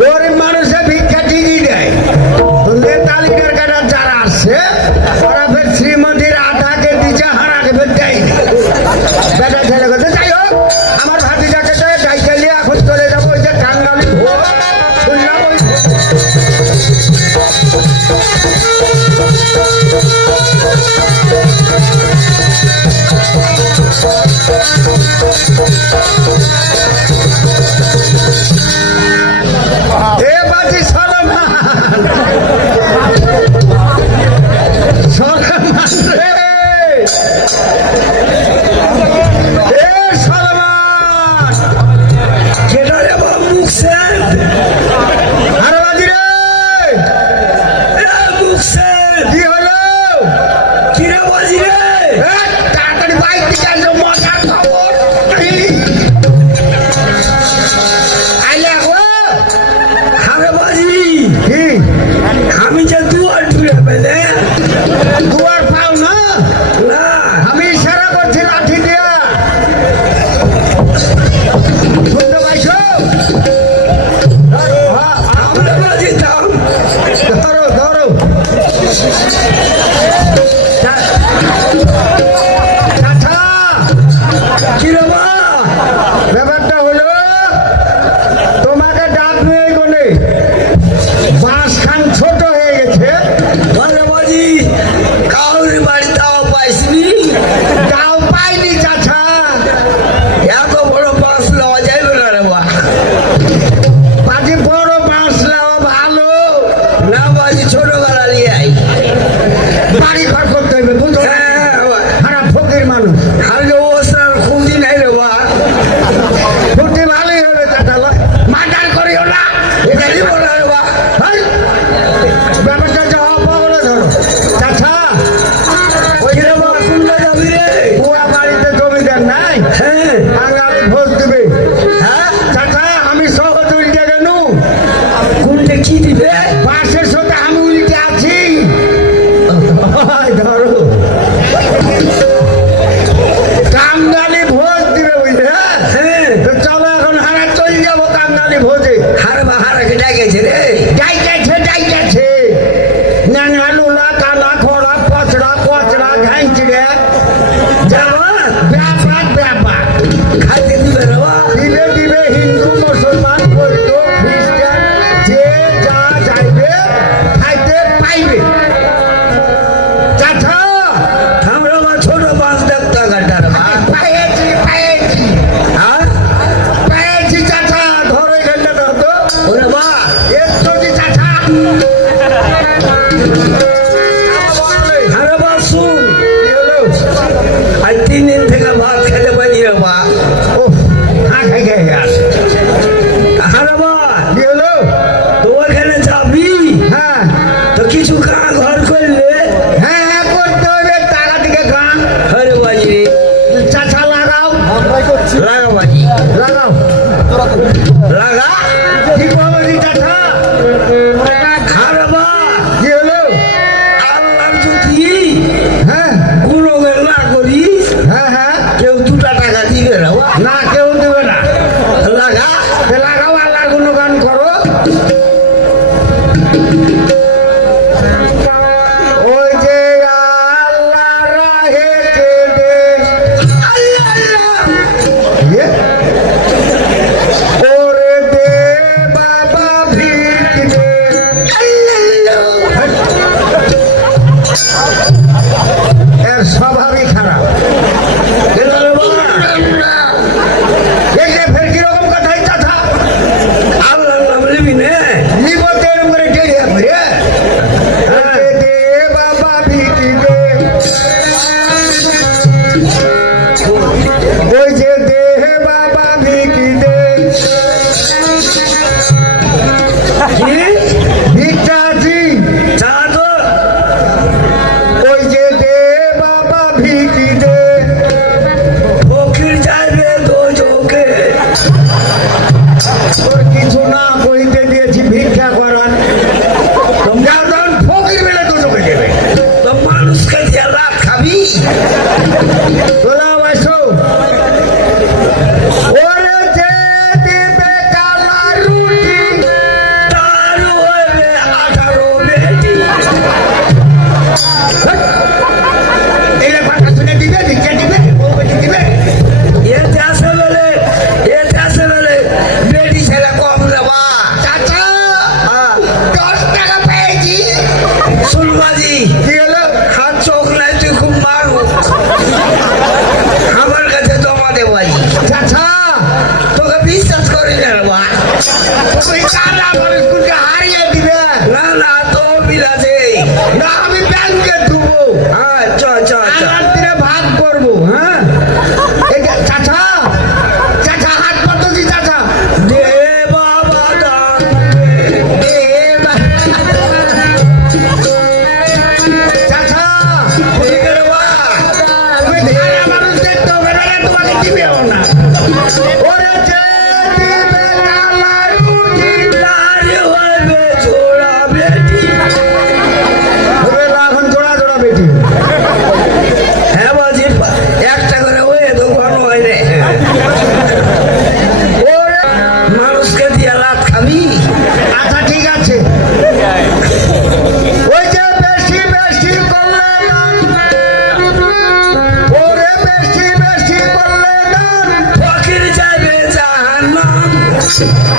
গরিব মানুষের ভিক্ষা ঠিকই দেয়, তালিকার কাটা যারা আসছে ওরা ফের শ্রীমতীর আধাকে দিচ্ছে, হারাকে ফের দেয়নি। বেটা ছেলে কথা যাই হোক, আমার ভাতিজাকে গাই চালিয়ে এখন চলে যাবো ওই যে কাঙ্গালি ভোগ শুনলাম ওই এ বাজি সলমান সলমান রে, এ সলমান কেটা রে বাবা মুখসেন, আরে বাজি রে, এ মুখসেন কি হলো? কি রে বাজি রে? এ, তাড়াতাড়ি বাইক থেকে আসো, মজার খবর আইলে গো। আরে বাজি কি আমি যে দুয়ার টুয়ে পেলে দুয়ার পাও না? না আমি ইশারা করছি লাঠি দিয়া, শুনতে পাইছো? আমরা বাজি দাম ধরো ধরো, চাচা কি রে বা? ব্যাপারটা হলো তোমাকে ডাক নেই কোনে, বাঁশ খান ছোট হয়ে গেছে, আরে বাজি কাউরি বাড়ি তাও পাইসনি, তাও পাইনি চাচা। এত বড় বাস লওয়া যাইবে না রে বা। বাজি বড় বাঁশ নেওয়া ভালো, না বাজি ছোট গাড়া নিয়ে আই। বাড়ি ঘর করতে হইবে বুঝো, হ্যাঁ বা। খারাপ ফকির মানুষ। আর যে অবস্থার খুঁজি নাই রে বা। ফুটি ভালোই হবে চাচা, মার্ডার করিও না। এটা দিব না রে বা। হেই, ব্যাপারটা যাওয়া পাওয়া ধরো চাচা। ওই কি রে বা, কোনটা যাবি রে? বুয়া বাড়িতে জমিদার নাই, হ্যাঁ বাঙালি ভোজ দিবে। হ্যাঁ চাচা আমি সহজ উল্টে গেল, কোনটা কি দিবে? বাসের সাথে আমি উল্টে আছি। ওই ধরো কাঙ্গালি ভোজ দিবে বুঝলে। হ্যাঁ তো চলো এখন হারা চলে যাবো কাঙ্গালি ভোজে। হারে বা হারাকে ডাকেছে রে। ডাইকেছে ন্যাংরা লুলা কালা খোড়া পচড়া পচড়া ঘাইচড়ে যাবা ব্যাপার ব্যাপার খাইতে দিবে রে বা। দিবে দিবে, হিন্দু মুসলমান বৌদ্ধ খ্রিস্টান যে যা চাইবে খাইতে পাইবে। চাচা আমরা বা ছোট বাস দেখতে গাটা রে বা। পাইছি পাইছি হ্যাঁ পাইছি চাচা, ধরো এখানটা ধরো তো, ওরে বা একটু চাচা। আরে বা শুন, কি হলো? আজ 3 দিন থেকে ভাত খেতে পারি রে বা। ও হ্যাঁ খাই খাই আসে। আরে বা কি হলো? তো ওখানে যাবি হ্যাঁ তো কিছু কাজ ঘর করলে। হ্যাঁ হ্যাঁ করতে হবে, তারা দিকে গান আরে বাজি চাচা লাগাও লাগা বাজি লাগাও। লাগা। কি বলি চাচা? আরে বা কি হলো? আল্লাহর যদি হ্যাঁ গুণগান না করি হ্যাঁ হ্যাঁ, কেউ 2 টাকা দিবে না বা। না কেউ দেবে না। লাগা। এ লাগাও, আল্লাহর গুণগান করো। ওই যে আল্লাহ রাহে কেঁদে, আল্লাহ আল্লাহ ইয়ে, ওরে দে বাবা ভিক দে। এর স্বভাবই খারাপ। দেখলে ফের কিরকম কথাই চাচা, আল্লাহ নাম লিবি নে। নিবতে এরম করে ডেকে ঘুরে। ওরে দে বাবা ভিক দে, ওই যে দে বাবা ভিক দে, কি ভিক্ষা আছি। চা তো ওই যে দে বাবা ভিক দে, ফকির যাইবে তো চোখে। তোর কিছু না কইতে দিয়েছি ভিক্ষা করার, যাও তখন ফকির বেলা তো চোখে দেবে। তো মানুষকে দিয়ে রাত খাবি। তোরা বাসো, ওরে যে দিবে কালা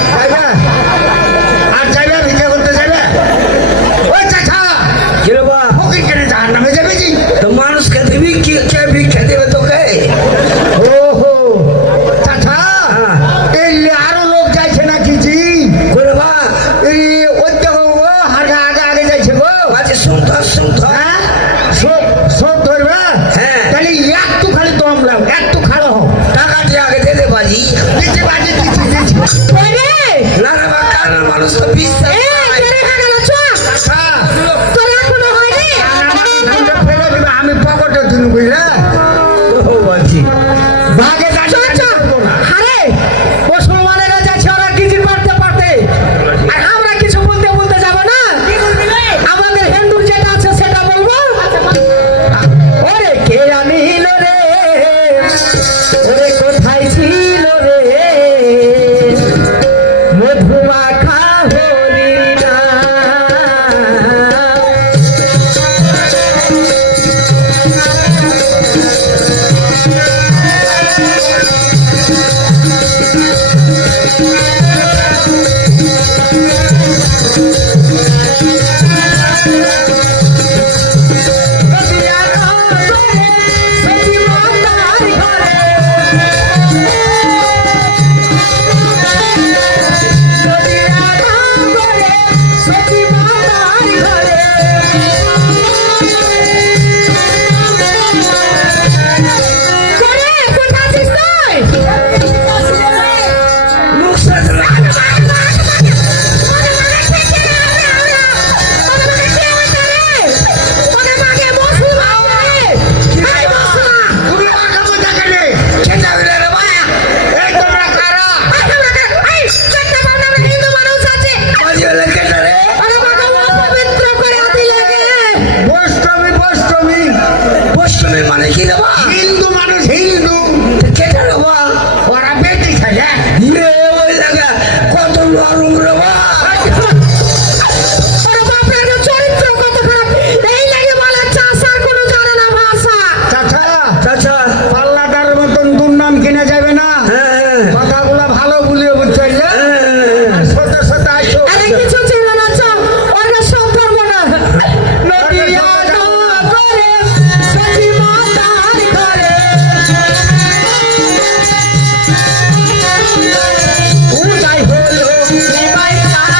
যাইবে আর যাইবে ভিক্ষা করতে যাইবে ওই চাচা কি রে বা ফকির কেনে জাহান নামে যাবে জি তো মানুষকে দিবি কি কে ভিক্ষা দেবে তোকে ওহো চাচা এই আরো লোক যাইছে নাকি জি করে বা এই ওই দেখো ও আগে আগে আগে যাইছে গো বাজে শুনতো হ্যাঁ সব ধরবে হ্যাঁ। তাহলে একটু খালি দম লাও একটু খাড়ো হও টাকা দিয়ে আগে দে দে বাজি দিচ্ছি বাজি দিচ্ছি না রে বা কারণ মানুষ তো বিশ্বাস চাচা ফেলে দিবে আমি পকেটে দিন বুঝলে ও বাজি ভাগে গাড়ি করবো না মুসলমানেরা যাচ্ছে ওরা কিছু করতে পারতে আর আমরা কিছু বলতে বলতে যাব না আমাদের হিন্দুর যেটা আছে সেটা বলবো ওরে কে আনিল রে ওরে কোথায় ছিল রে মধুমাখা হরির নাম। সজিয়া ঘরে, সজি মাতার ঘরে। সজিয়া ঘরে, সজি মাতার ঘরে। ঘরে, কোথায় আছিস তুই? মুখ সাথে তুমি আমাকে বোঝা কেনে খেতে হবে রে বা এই তোমরা কারা বাজি হলে খেতে রে বৈষ্ণবী পশ্চিমে মানে কি রে বা হিন্দু মানুষ হিন্দু খেতে রে বা ওরা বেটি খেলে ইয়ে ওই লাগা কত নরম রে বা চাচা চাচা পাল্লাটার মতন দুর্নাম কিনে যাবে না হ্যাঁ কথাগুলো ভালো বলিয়ে বুঝতে হ্যাঁ সাথে সাথে আসো কিছু ছিল না চল ওরা সব করবো না নদিয়া নগরে সজি মাতার ঘরে পূজাই হলো নিমাই কার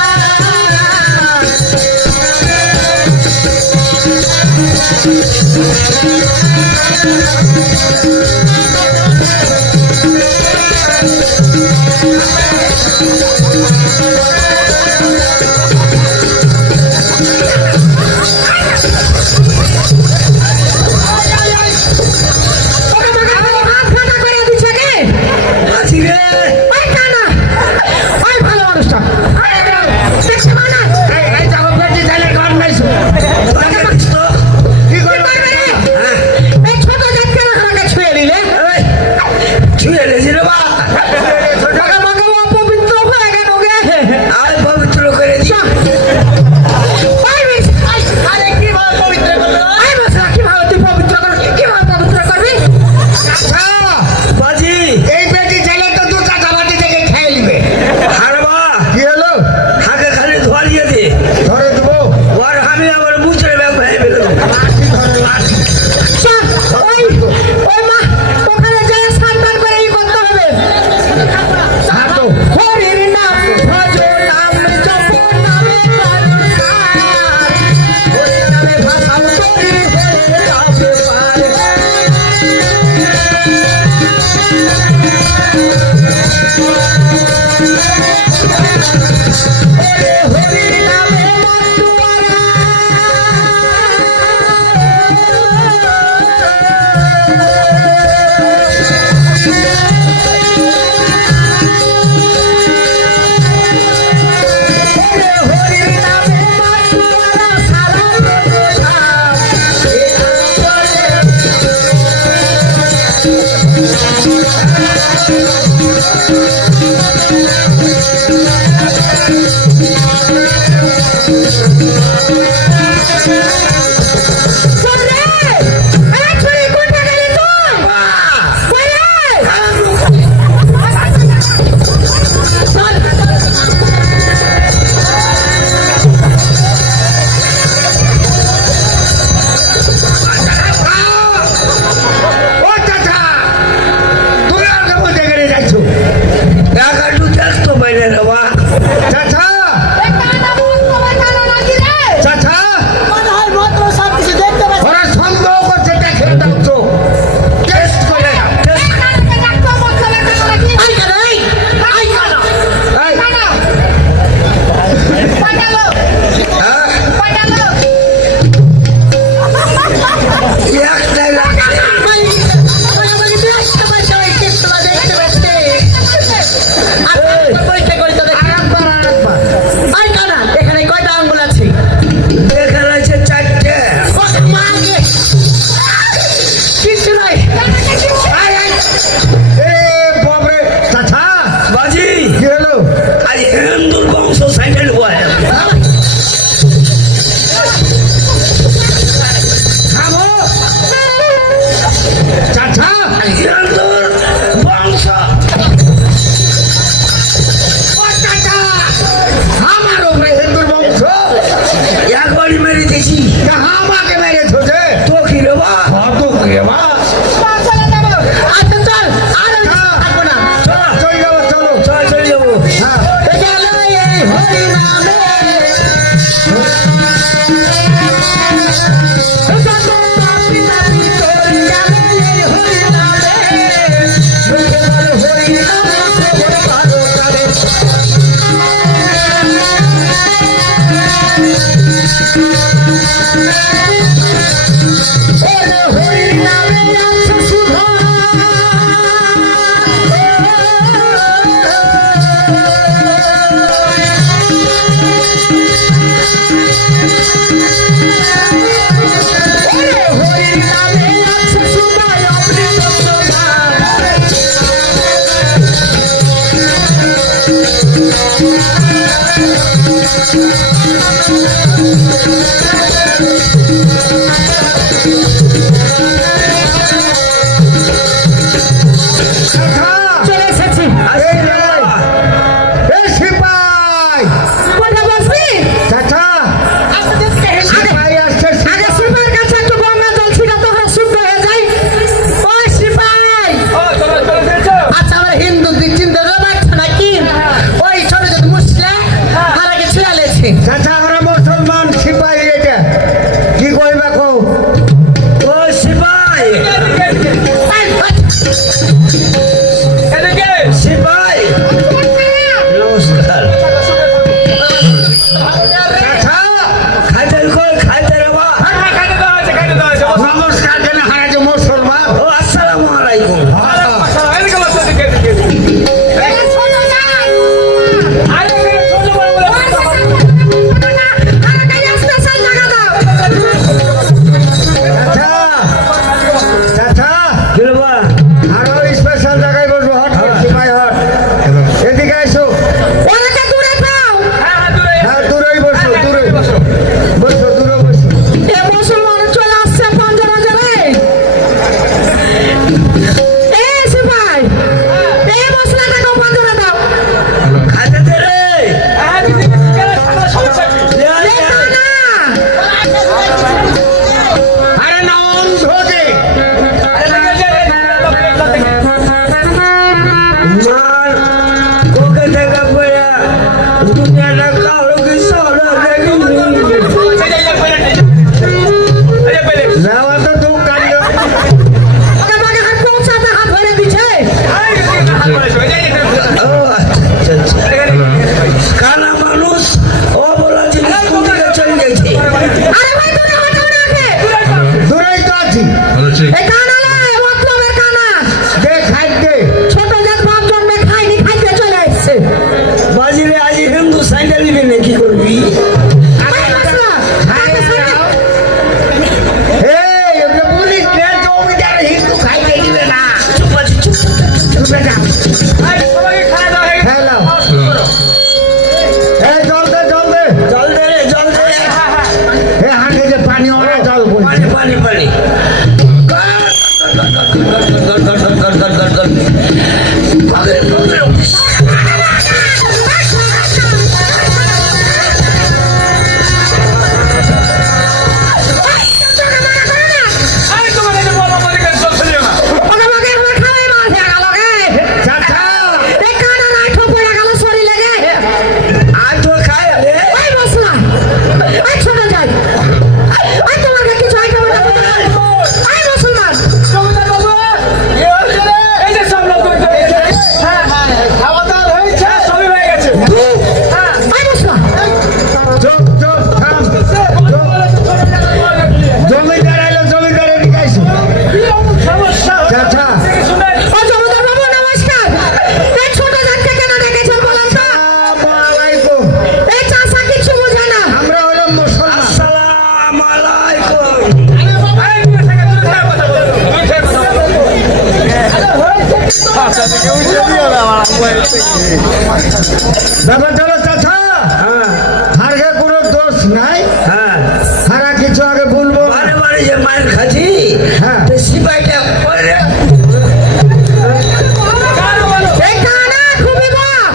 চাচা চাচা ওরা সন্দেহ করছে দেখে দাও তো টেস্ট করে দাও, টেস্ট। আই কানা এই এই, হ্যাঁ? একটাই লাগে ওই আমাকে দেখতে পাচ্ছে ওই দেখতে পাচ্ছে আচ্ছা পরীক্ষা করে তো দেখি আরেকবার আরেকবার আই কানা এখানে কয়টা আঙ্গুল আছে এখানে আছে 4টে ওকে মাকে কিছু নাই আই আই এ বাবরে চাচা বাজি কি হলো আজ হিন্দুর বংশ সাইকেল বয় থামো চাচা হিন্দুর বংশ ও চাচা আমার উপরে হিন্দুর বংশ একবারই মেরে দিয়েছি আমাকে মেরেছো যে তো কি রে বা কত রে মা আচ্ছা চল আর থাকবো না চলে যাবো চলো চল চলে যাবো হ্যাঁ গেল এই হরি নামে যত আপনি আপনি তোর যাবে এই হরি নামে হরি নামে সবর ভালো করে ওরে হরি নামে আছে সুধা হরি নামে আছে সুধা অমৃত সুধা চাচা চলে এসেছি এই রে, এই সিপাই কথা বলছি চাচা আগে সিপাই আসছে আগে সিপার কাছে একটু গঙ্গা জল ছিটাতে হয় শুদ্ধ হয়ে যায় ওই সিপাই আচ্ছা আমরা হিন্দু চিন্তা রাখছে নাকি ওই ছোট ছোট মুসলিম আর আগে ছিড়ালেছে চাচা আমরা মুসলমান সিপাই এটা কি কইবা কও ও সিপাই সিপাই নমস্কার চাচা খাইতে কই খাইতে রে বা নমস্কার কেন হারাজে মুসলমান ও আসসালামু আলাইকুম চাচা চাচা কি রে বা আরো স্পেশাল জায়গায় বসবো হট হট সিপাই হট এদিকে এসো হ্যাঁ দূরেই বসো দূরে বসো দূরে বসো মুসলমান চলে আসছে পঞ্জারা যাবে এই সিপাই এই মশলাটাকে পঞ্জারা দাও খাইতে দে রে লেখা না আরে না অন্ধকে মার তোকে দেখা পড়া দুনিয়াটা কালো কি সরো দেখি যাওয়া তো দুঃখ কান্ড আমাকে হাত পৌঁছাতে হাত ধরে দিচ্ছে ও আচ্ছা আচ্ছা কানা মানুষ ও বলা জিনিস কোন দিকে চলে গেছে আরে ভাই তুমি হটাও না আগে দূরেই তো আছি এই কানা নয় মতলবের কানা দে খাইতে ছোট জাত বাপ জন্মে খাইনি খাইতে চলে এসছে বাজিরে আজ হিন্দু সাইকেল নিবে কি করবি এই মশলা, তাকে সঙ্গে- এই এগুলো পুলিশ নে জমিদার হিন্দু খাইতে দিবে না চুপ আছি চুপ চুপে যা হ্যালো এই জল দে জল দে রে জল দে এ হাঁকে যে পানি ওরা জল বলছে পানি পানি ব্যাপারটা হলো চাচা, হ্যাঁ হারকে কোনো দোষ নাই, হ্যাঁ হারা কিছু আগে বলবো। বারে বারে যে মায়ের খাচ্ছি হ্যাঁ। তো সিপাইটা ওরে এই কানা খুবই বাপ।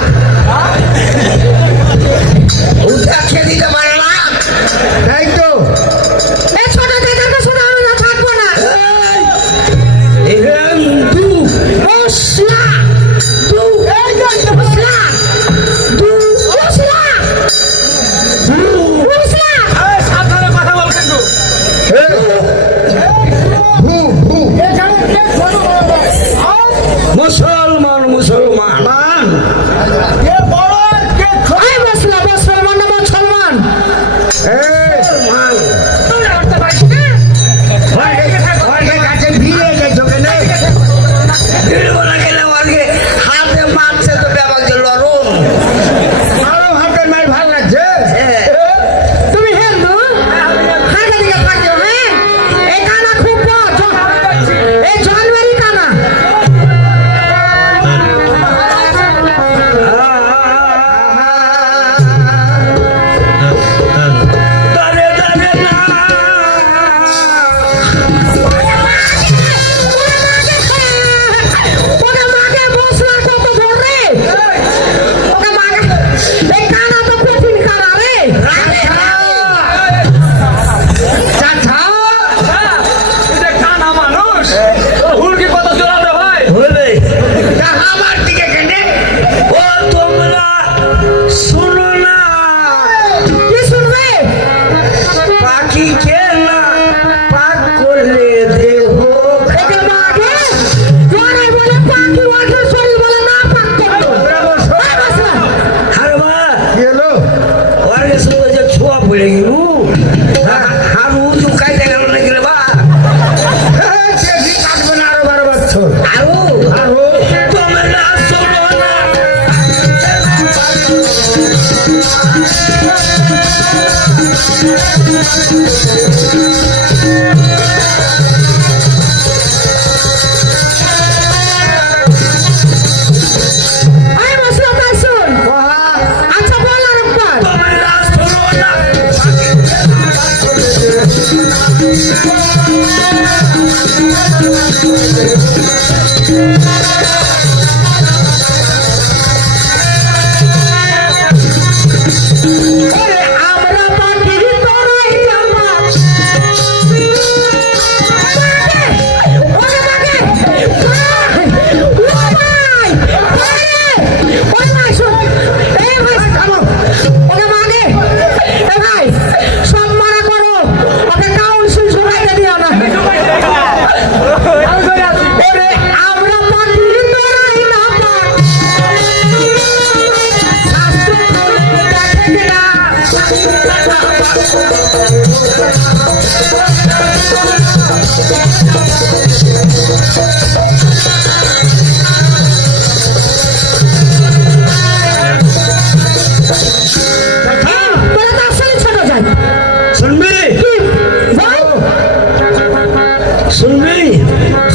উঠা খেয়ে দিতে পারে না। তাই তো এই ছোট জায়গাটা শুনে আমি না থাকবো না। এরম দু মশলা দু মশলা দু মশলা মশলা ভু ভু মুসলমান মুসলমান মান এই মশলা মুসলমান না মুসলমান? এই মান হারকে কাছে ভিড়ে গেছো কেন? ভিড়বো না গেলে আগে হাতে মারছে তো ব্যাপার লরম আরো হাতের মায়ের ভাল লাগছে। তুমি হিন্দু হাজার দিকে থাকো। হ্যাঁ এই কানা খুব বড়, এই জন্মেরই কানা। দাঁড়ে দাঁড়ে না ওকে মাকে মশলা কত বড় রে, ওকে মাকে এই কানা তো কঠিন কানা রে। চাচা হলে তা আমার দিকে কেন? ও তোমরা শুনো না কি শুনবে? পাখি কে না পাক করলে দেহ ওকে মাকে জোরে বলে পাখি ওঠে, শরীর বলে না পাক করতো। এই মশলা হারবা কি হলো? ওর কাছে যে ছোঁয়া পড়ে গেল হার উঁচু কাইতে গেল নাকি রে বা চেপি কাটবে না আরো 12 বছর। আরো আরো তোমরা শোনো না এই মশলা তাই শুন। আচ্ছা বল আরেকবার। তোমরা শোনো না ওরে আমরা পাখি তোরাই জামা। ওরে মাকে ও ভাই ওরে ভাই শুন। এই ভাই থামো। ওরে মাকে এ ভাই সব মারা করো, ওকে কাউন্সিল শোনাইতে দিও না। ওরে আমরা পাখি তোরাই জামা। শাস্ত্র বলে দেখে না। তোরা তো আসলে ছোট যাই। শুনবি কি ভাই শুনবি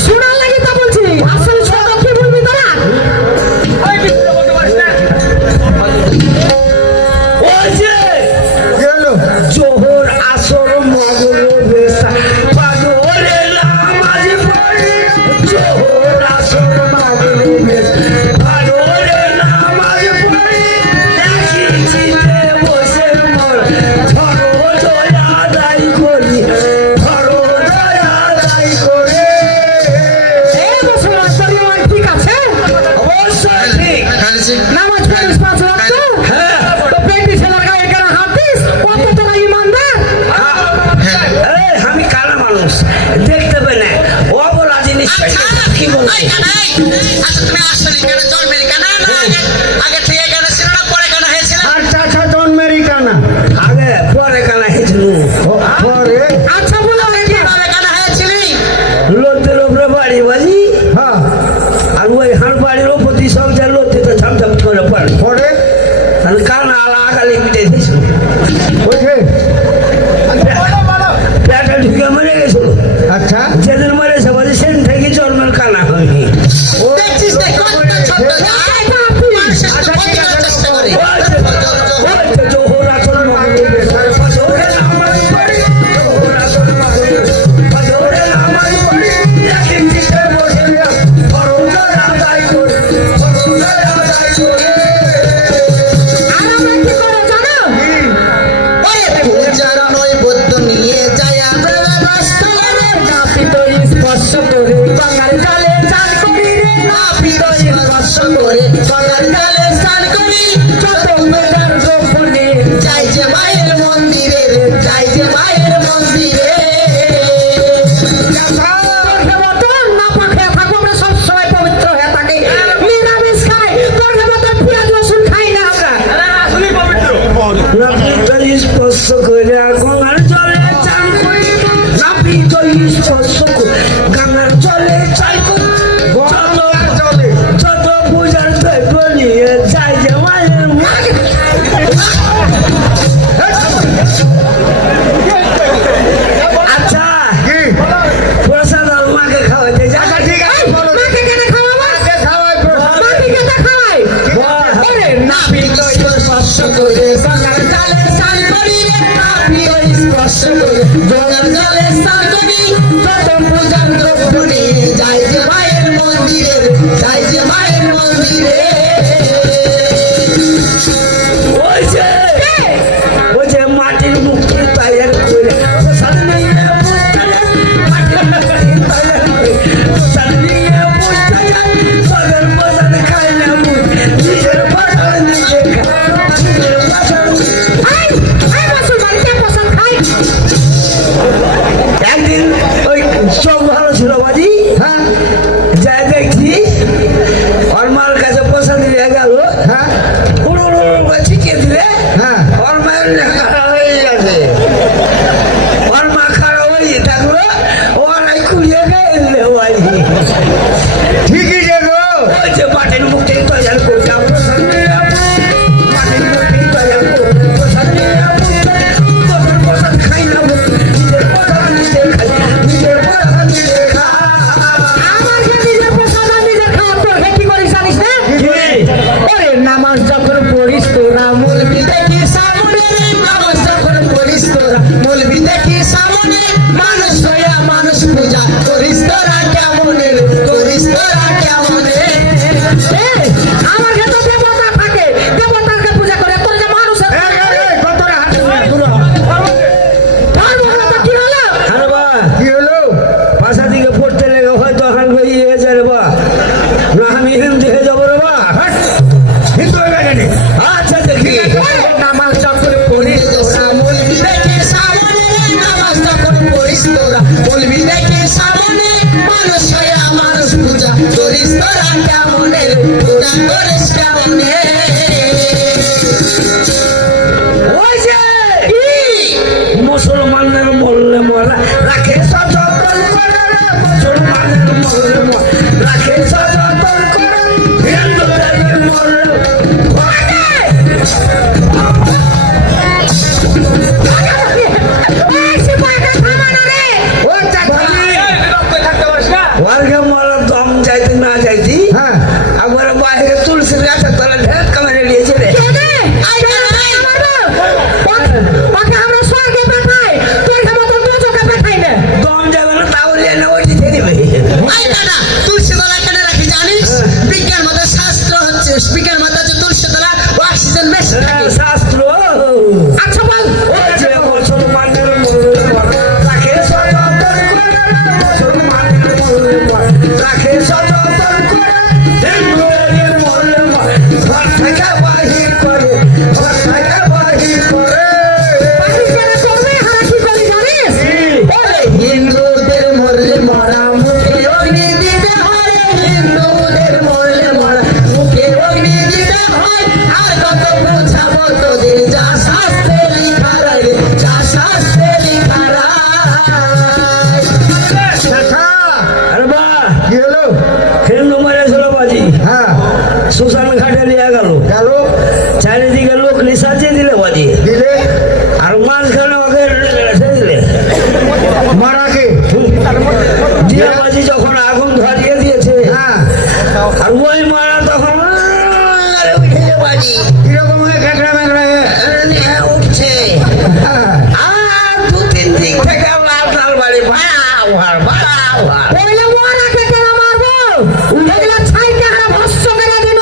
শোনার লাগি তা বলছি, আসলে ছোট কি বলবি তোরা? ওই যে কি হলো? জোহর আসর মগর বেসা পাগলে নামাজ পড়ে জোহর আসর মগর বেসা পাগলে নামাজ পড়ে দেখি চিতে বসে মর ধরো দয়া দাই করি ধরো দয়া দাই করে এই মুসলমান পরিবার ঠিক আছে? অবশ্যই ঠিক নামাজ পড়িস 5 ওয়াক্ত? হ্যাঁ তো পেটি ছেলের গায়ে কেন হাত দিস? কত তোরা ইমানদার? এই, আমি কালা মানুষ দেখতে পাই না অবলা জিনিস কি বলবো আর চাচা জন্মেরই কানা। আগে পরে কালা হয়েছিল পরে আচ্ছা বলো আগে। লোতের উপরে বাড়ি বাজি হ্যাঁ আর ওই হাঁড় বাড়ির উপর দিয়ে সংসার লোতে তো ঝামঝাম করে পড়ে পরে আর কানা আলা আগালি পিটে দিয়েছিল ওঠে। পেটা ঢুকে মরে গেছিল আচ্ছা যেদিন মরেছে বলে সেদিন থেকে জন্মের কানা হয়নি ও নাপিত স্পর্শ করে গঙ্গার জলে চান করি নাপিত স্পর্শ করে গঙ্গার জলে চান করি যত পূজার দ্রব্য নিয়ে যাই যে মায়ের মাকে আচ্ছা কি প্রসাদ আর মাকে খাওয়াতে যা আচ্ছা ঠিক আছে বলো মাকে কেন খাওয়াবো? আগে খাওয়াই প্রসাদ। মাকে কেন খাওয়াই? ওরে নাপিত স্পর্শ করে গঙ্গার জলে স্নান করি রে, নাপিত স্পর্শ করে গঙ্গার জলে স্নান করি, যত পূজার দ্রব্য নিয়ে যাই যে মায়ের মন্দিরে, যাই যে মায়ের মন্দিরে। ওই যে মাটির মুক্তি তৈরি করে প্রসাদ নিয়ে বসতে যায়, মাটির মুক্তি তৈরি করে প্রসাদ নিয়ে বসতে যায়, পরের প্রসাদ খাই না মুখ, নিজের প্রসাদ নিজে খায়, নিজের প্রসাদ এই, এই মুসলমান কে প্রসাদ খায়? একদিন ওই চোখ ভালো ছিল বাজি, হ্যাঁ যাই দেখছি ওর মার কাছে প্রসাদ নিয়ে গেল, হ্যাঁ ঠিকই দিলে হ্যাঁ ওর মায়ের খারাপ হয়ে গেছে, ওর মা খারাপ হয়ে থাকলো, ওরাই কুড়িয়ে গেলে বাজি ঠিকই যে গো ওই যে মাটির মুখে তৈরি করতাম প্রসাদ নিয়ে যাবো, মাটির মুখে তৈরি করতাম প্রসাদ নিয়ে যাবো, তখন প্রসাদ খাই না নিজের প্রসাদ নিজে খাই, নিজের প্রসাদ নিজে খাই। আমার যে নিজের প্রসাদ আর নিজের খাওয়া, তোর হে কি করিস জানিস না? ওরে নামাজ যখন পড়িস তোরা মৌলবি দেখি সামনে রে, নামাজ যখন পড়িস তোরা মৌলবি দেখি সামনে, মানুষ হইয়া মানুষ পূজা করিস তোরা কেমন রে, করিস তোরা কেমন রে? আমার কাছে দেবতা থাকে, দেবতাকে পূজা করে, তোর যে মানুষের কতটা হাতে দূর তার বলা তো কি হলো? আরে বা কি হলো ভাষা দিকে পড়তে লেগে হয়তো হাল হয়ে গেছে রে বা, না আমি হিন্দি হয়ে যাবো রে বা। হ্যাঁ, হিন্দু হয়ে গেছে নি? আচ্ছা দেখি নামাজ যখন পড়িস তোরা মৌলবি দেখি সামনে রে, নামাজ যখন পড়িস তোরা মৌলবি দেখি সামনে, মানুষ হইয়া মানুষ পূজা করিস তোরা কেমন রে, পূজা করিস কেমন রে? ওই যে কি? মুসলমানের মরলে মরা রাখে সচেতন করে রে, মুসলমানের মরলে মরা রাখে সচেতন করে, হিন্দুদের মরলে এই সিপাহীটা থামা না রে। ও চাচা ওয়ার্গে মরার দম যাইতে না যাইতি হ্যাঁ একবার বাইরে তুলসীর গাছের তলা ঢেক কামড়ে নিয়েছে রে। কে রে? এই যে মারবো। ওকে আমরা স্বর্গে পাঠাই, তোর মতন দুচোখে পাঠাই না। দম যাবে না তাও লেনে ওই দিতে দিবে। এই দাদা, তুলসী তলা কেন রাখি জানিস? বিজ্ঞান মতে শাস্ত্র হচ্ছে, বিজ্ঞান মতে হচ্ছে তুলসী তলা অক্সিজেন বেশি থাকে। শাস্ত্র আচ্ছা বল, ওই যে মুসলমানের মরলে মরা রাখে সচেতন করে রে, মুসলমানের মরলে মরা রাখে সচেতন করে, হিন্দুদের মরলে মরা ঘর থেকে বাহির করে, ঘর থেকে বাহির করে। পাকিস্তানে তোমরা হারা কি করি জানিস? ওরে হিন্দুদের মরলে মরা মুখে অগ্নি দিতে হয়, হিন্দুদের মরলে মরা মুখে অগ্নি দিতে হয়, আর কত বোঝাবো তোদের, যা শাস্ত্রে লিখা রে, যা শাস্ত্রে লিখা চাচা আরে বাহ, কি হলো হিন্দু মেরেছিল বাজি, হ্যাঁ শ্মশান ঘাটে নিয়ে গেল, গেল চারিদিকে লোক নিশাচে দিলে বাজি, দিলে আর মাঝখানে ওকে রেখে দিলে। মারাকে দিয়ে বাজি যখন আগুন ধরিয়ে দিয়েছে, হ্যাঁ আর ওই মারা তখন আরে উঠে বাজি কিরকম হয়ে কাঁকড়া ম্যাকড়া উঠছে, হ্যাঁ আর দু তিন দিক থেকে লাল লাল বাড়ি ভাড়া ভাড় ভাড়া ভাড়। বলে ওরাকে কেন মারবো? এগুলো ছাইকে হারা ভস্ম করে দিল,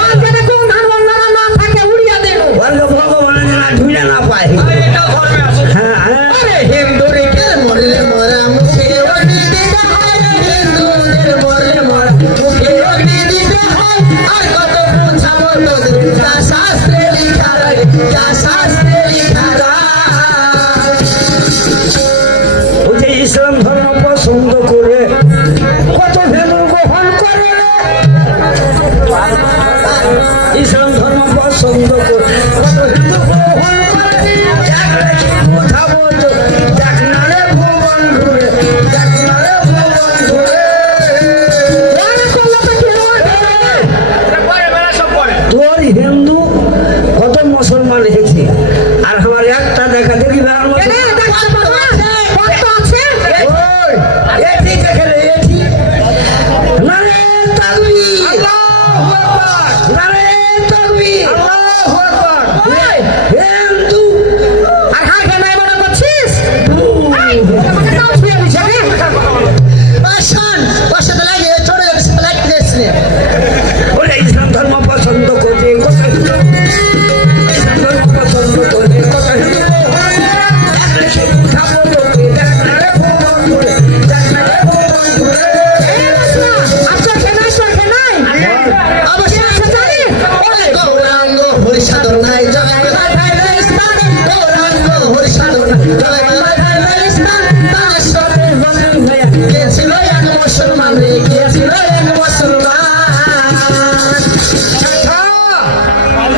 ওর যেন কোন ধান বন্ধনা না থাকে উড়িয়ে দিল। ওকে ভগবানের না ঢুলে না পায়। হ্যাঁ হ্যাঁ আরে হিন্দুরিকে মরলে মরা মুখে অগ্নি দিতে হয়, হিন্দুদের মরলে মরা মুখে অগ্নি দিতে হয়, আর কত বোঝাবো তোদের, যা শাস্ত্রে লিখা রে, যা শাস্ত্রে লিখা রে। ওই যে ইসলাম ধর্ম পছন্দ করে কত ভেদু গ্রহণ করে রে। ইসলাম ধর্ম পছন্দ করে হিন্দু ভুবন করে এক রেখে কথা বলতো দেখ না রে ভুবন ঘুরে দেখ না রে ভুবন ঘুরে তোর হিন্দু কত মুসলমান হয়েছে আর আমার একটা দেখা দেখি বেড়ার মতো এটি দেখে রে এটি না রে তাকবীর না রে তাকবীর হিন্দু আর হার কেন এমন করছিস ওরা ইসলাম ধর্ম পছন্দ করছে ইসলাম ধর্ম পছন্দ করছে কথা হিন্দু সে কথা বলতো দেখ না রে ভুবন ঘুরে দেখ না রে ভুবন ঘুরে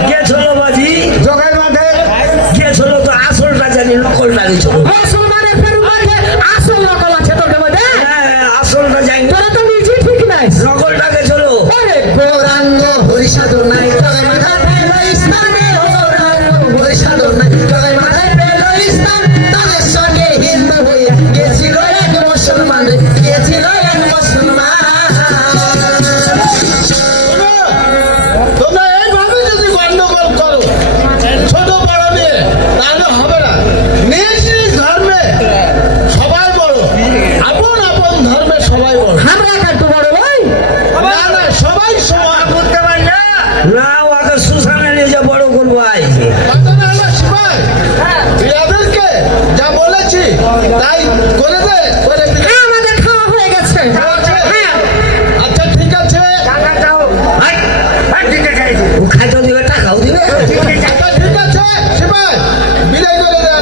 গেছিল বাজি জগাই মাঠে গেছিল তো আসলটা জানি নকলটা গেছিল মুসলমানের ফেরু মাঝে আসল নকল আছে তোর মধ্যে আসলটা জানি তোরা তো নিজে ঠিক নাই নকলটা গেছিল ওরে গৌরাঙ্গ হরিসাধু নাই তোর মাথায় পেল ইসলামে গৌরাঙ্গ হরিসাধু নাই তোর মাথায় পেল ইসলাম তাদের সঙ্গে হিন্দু হইয়া গেছিল এক মুসলমান গেছিল এক মুসলমান তোমরা এইভাবে যদি গন্ডগোল করো ছোট বড় নিয়ে তাহলে হবে না নিজ নিজ ধর্মে সবাই বড় আপন আপন ধর্মে সবাই বড় আমরা কাটু বড় ভাই না না সবাই সমান করতে পারি না না ওকে সুসানে নিয়ে যা বড় করবো আইছে কথা না হলো সবাই এদেরকে যা বলেছি তাই করে দে করে দিলে হ্যাঁ আমাদের খাওয়া হয়ে গেছে হ্যাঁ আচ্ছা ঠিক আছে ও খাইতে দিবে টাকাও দিবে আচ্ছা ঠিক আছে সবাই বিদায় করে দেওয়া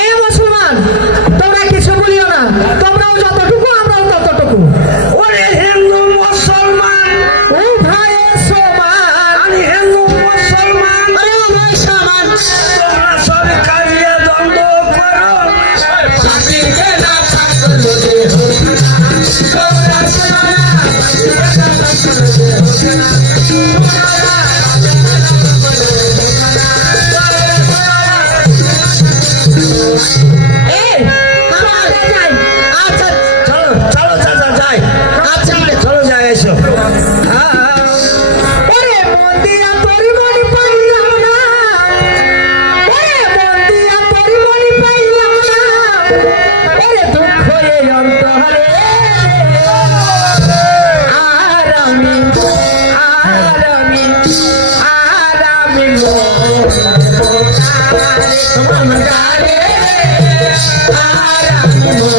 এই মুসলমান তোমরা কিছু বলিও না তোমরাও যতটুকু আমরাও ততটুকু ওরে হিন্দু মুসলমান ও ভাই সমান আমি হিন্দু মুসলমান আরে ও ভাই সমান তোমরা সব কাজিয়ে দ্বন্দ্ব করো স্বাধীনকে না থাকলো দেহ তোমরা এই আমরা যাই আচ্ছা চলো চলো চাচা যাই আচ্ছা চলো যাই এসো ওরে মন্দিরা তোরি মনি পাইলাম না ওরে মন্দিরা তোরি মনি পাইলাম না ওরে দুঃখ এই অন্তরে আর আমি মনকারে আর আমি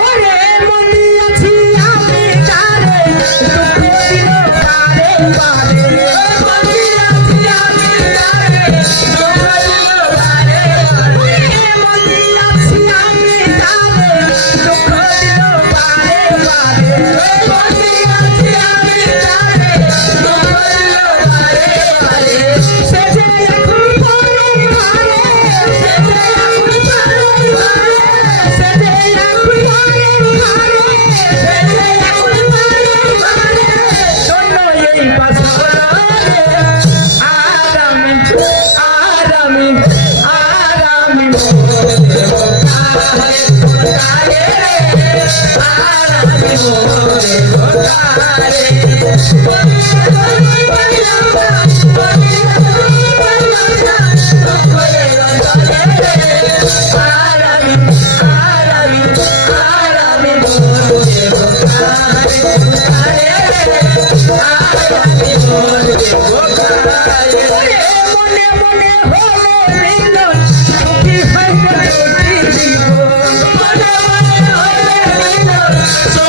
ওরে মন্দি আছি আমি কারে দুঃখ দিল কারে বারে মন্দি আছি আমি কারে দুঃখ দিল কারে বারে মন্দি আছি আমি কারে দুঃখ দিল কারে বারে মন্দি আছি আমি কারে দুঃখ দিল কারে বারে সে যে এখন পরে বারে সে যে এখন পরে বারে সে যে এখন পরে বারে সে যে এখন পরে বারে শোন এই পাশে আরামি আরামি আরামি মোরে কারে কারে আরামি মোরে মনে মনে হলে মিলন সুখী হইব দুটি জীবন মনে মনে হলে মিলন সো